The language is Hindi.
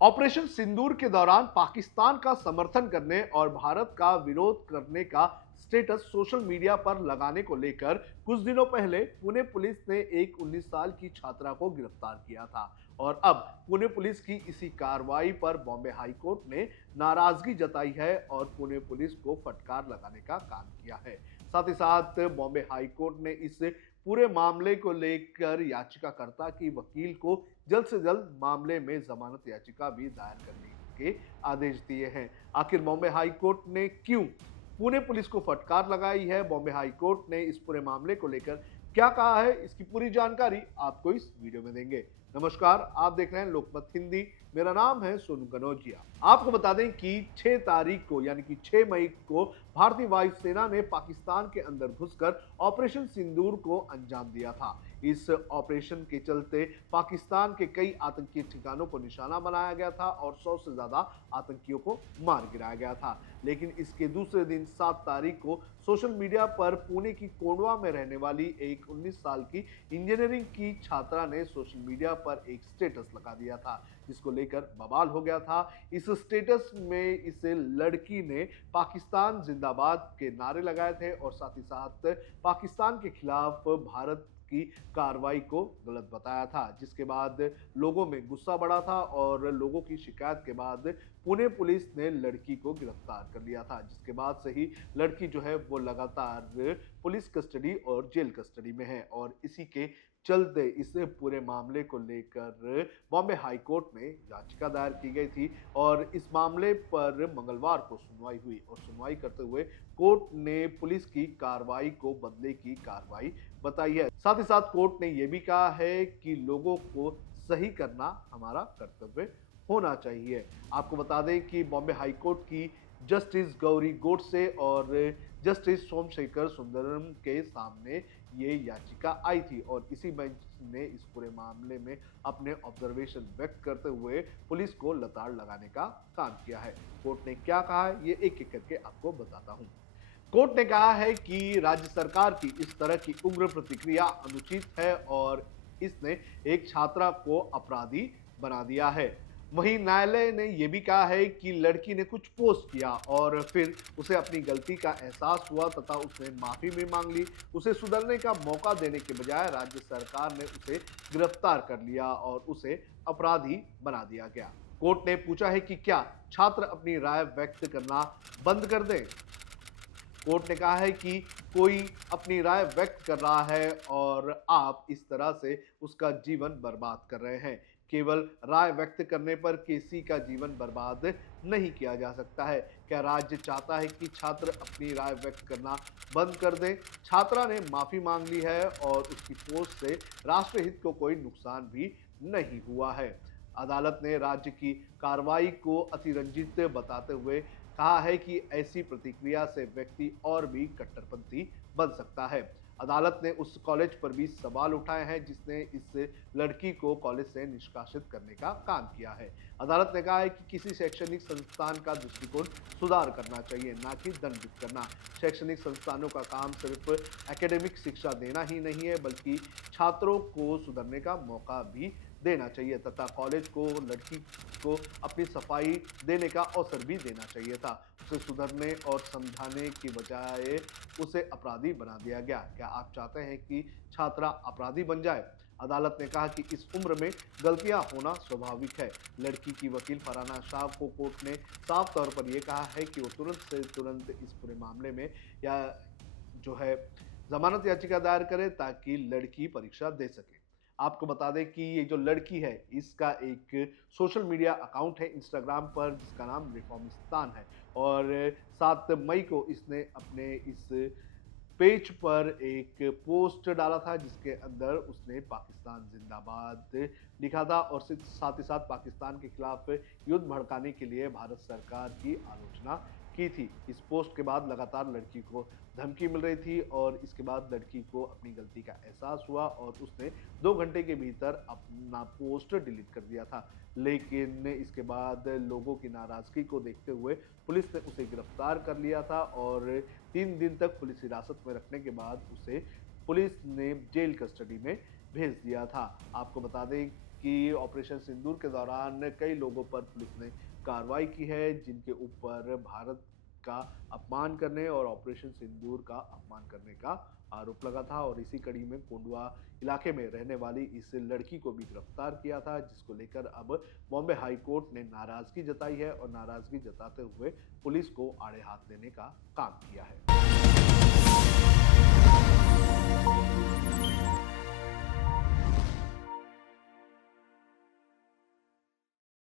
ऑपरेशन सिंदूर के दौरान पाकिस्तान का समर्थन करने और भारत का विरोध करने का स्टेटस सोशल मीडिया पर लगाने को लेकर कुछ दिनों पहले पुणे पुलिस ने एक 19 साल की छात्रा को गिरफ्तार किया था। और अब पुणे पुलिस की इसी कार्रवाई पर बॉम्बे हाई कोर्ट ने नाराजगी जताई है और पुणे पुलिस को फटकार लगाने का काम किया है। साथ ही साथ बॉम्बे हाई कोर्ट ने इस पूरे मामले को लेकर याचिकाकर्ता की वकील को जल्द से जल्द मामले में जमानत याचिका भी दायर करने के आदेश दिए हैं। आखिर बॉम्बे हाई कोर्ट ने क्यों पुणे पुलिस को फटकार लगाई है, बॉम्बे हाई कोर्ट ने इस पूरे मामले को लेकर क्या कहा है, इसकी पूरी जानकारी आपको इस वीडियो में देंगे। नमस्कार, आप देख रहे हैं लोकमत हिंदी। मेरा नाम है सोनू कनौजिया। आपको बता दें कि 6 तारीख को यानी कि 6 मई को भारतीय वायुसेना ने पाकिस्तान के अंदर घुसकर ऑपरेशन सिंदूर को अंजाम दिया था। इस ऑपरेशन के चलते पाकिस्तान के कई आतंकी ठिकानों को निशाना बनाया गया था और 100 से ज्यादा आतंकियों को मार गिराया गया था। लेकिन इसके दूसरे दिन 7 तारीख को सोशल मीडिया पर पुणे की कोंडवा में रहने वाली एक 19 साल की इंजीनियरिंग की छात्रा ने सोशल मीडिया पर एक स्टेटस लगा दिया था, जिसको लेकर बवाल हो गया था। इस स्टेटस में इस लड़की ने पाकिस्तान जिंदाबाद के नारे लगाए थे और साथ ही साथ पाकिस्तान के खिलाफ भारत की कार्रवाई को गलत बताया था, जिसके बाद लोगों में गुस्सा बढ़ा था और लोगों की शिकायत के बाद पुणे पुलिस ने लड़की को गिरफ्तार कर लिया था, जिसके बाद से ही लड़की जो है वो लगातार पुलिस कस्टडी और जेल कस्टडी में है। और इसी के चलते इस पूरे मामले को लेकर बॉम्बे हाई कोर्ट में याचिका दायर की गई थी और इस मामले पर मंगलवार को सुनवाई हुई और सुनवाई करते हुए कोर्ट ने पुलिस की कार्रवाई को बदले की कार्रवाई बताई है। साथ ही साथ कोर्ट ने यह भी कहा है कि लोगों को सही करना हमारा कर्तव्य होना चाहिए। आपको बता दें कि बॉम्बे हाई कोर्ट की जस्टिस गौरी गोडसे और जस्टिस सोमशेखर सुंदरम के सामने ये याचिका आई थी और इसी बेंच ने इस पूरे मामले में अपने ऑब्जर्वेशन व्यक्त करते हुए पुलिस को लताड़ लगाने का काम किया है। कोर्ट ने क्या कहा है, ये एक एक करके आपको बताता हूं। कोर्ट ने कहा है कि राज्य सरकार की इस तरह की उग्र प्रतिक्रिया अनुचित है और इसने एक छात्रा को अपराधी बना दिया है। वहीं न्यायालय ने यह भी कहा है कि लड़की ने कुछ पोस्ट किया और फिर उसे अपनी गलती का एहसास हुआ तथा उसने माफी भी मांग ली। उसे सुधरने का मौका देने के बजाय राज्य सरकार ने उसे गिरफ्तार कर लिया और उसे अपराधी बना दिया गया। कोर्ट ने पूछा है कि क्या छात्र अपनी राय व्यक्त करना बंद कर दें। कोर्ट ने कहा है कि कोई अपनी राय व्यक्त कर रहा है और आप इस तरह से उसका जीवन बर्बाद कर रहे हैं। केवल राय व्यक्त करने पर किसी का जीवन बर्बाद नहीं किया जा सकता है। क्या राज्य चाहता है कि छात्र अपनी राय व्यक्त करना बंद कर दे? छात्रा ने माफी मांग ली है और उसकी पोस्ट से राष्ट्रहित को कोई नुकसान भी नहीं हुआ है। अदालत ने राज्य की कार्रवाई को अतिरंजित बताते हुए कहा है कि ऐसी प्रतिक्रिया से व्यक्ति और भी कट्टरपंथी बन सकता है। अदालत ने उस कॉलेज पर भी सवाल उठाए हैं जिसने इस लड़की को कॉलेज से निष्कासित करने का काम किया है। अदालत ने कहा है कि किसी शैक्षणिक संस्थान का दृष्टिकोण सुधार करना चाहिए, ना कि दंडित करना। शैक्षणिक संस्थानों का काम सिर्फ एकेडमिक शिक्षा देना ही नहीं है, बल्कि छात्रों को सुधरने का मौका भी देना चाहिए तथा कॉलेज को लड़की को अपनी सफाई देने का अवसर भी देना चाहिए था। उसे सुधरने और समझाने की बजाय उसे अपराधी बना दिया गया। क्या आप चाहते हैं कि छात्रा अपराधी बन जाए? अदालत ने कहा कि इस उम्र में गलतियां होना स्वाभाविक है। लड़की की वकील फरहाना शाह को कोर्ट ने साफ तौर पर यह कहा है कि वो तुरंत से तुरंत इस पूरे मामले में या जो है जमानत याचिका दायर करे ताकि लड़की परीक्षा दे सके। आपको बता दें कि ये जो लड़की है इसका एक सोशल मीडिया अकाउंट है इंस्टाग्राम पर जिसका नाम रिफॉर्मिस्तान है और 7 मई को इसने अपने इस पेज पर एक पोस्ट डाला था जिसके अंदर उसने पाकिस्तान जिंदाबाद लिखा था और साथ ही साथ पाकिस्तान के खिलाफ युद्ध भड़काने के लिए भारत सरकार की आलोचना की थी। इस पोस्ट के बाद लगातार लड़की को धमकी मिल रही थी और इसके बाद लड़की को अपनी गलती का एहसास हुआ और उसने 2 घंटे के भीतर अपना पोस्ट डिलीट कर दिया था। लेकिन इसके बाद लोगों की नाराजगी को देखते हुए पुलिस ने उसे गिरफ्तार कर लिया था और 3 दिन तक पुलिस हिरासत में रखने के बाद उसे पुलिस ने जेल कस्टडी में भेज दिया था। आपको बता दें कि ऑपरेशन सिंदूर के दौरान कई लोगों पर पुलिस ने कार्रवाई की है, जिनके ऊपर भारत का अपमान करने और ऑपरेशन सिंदूर का अपमान करने का आरोप लगा था। और इसी कड़ी में कोंडवा इलाके में रहने वाली इस लड़की को भी गिरफ्तार किया था, जिसको लेकर अब बॉम्बे हाई कोर्ट ने नाराजगी जताई है और नाराजगी जताते हुए पुलिस को आड़े हाथ लेने का काम किया है।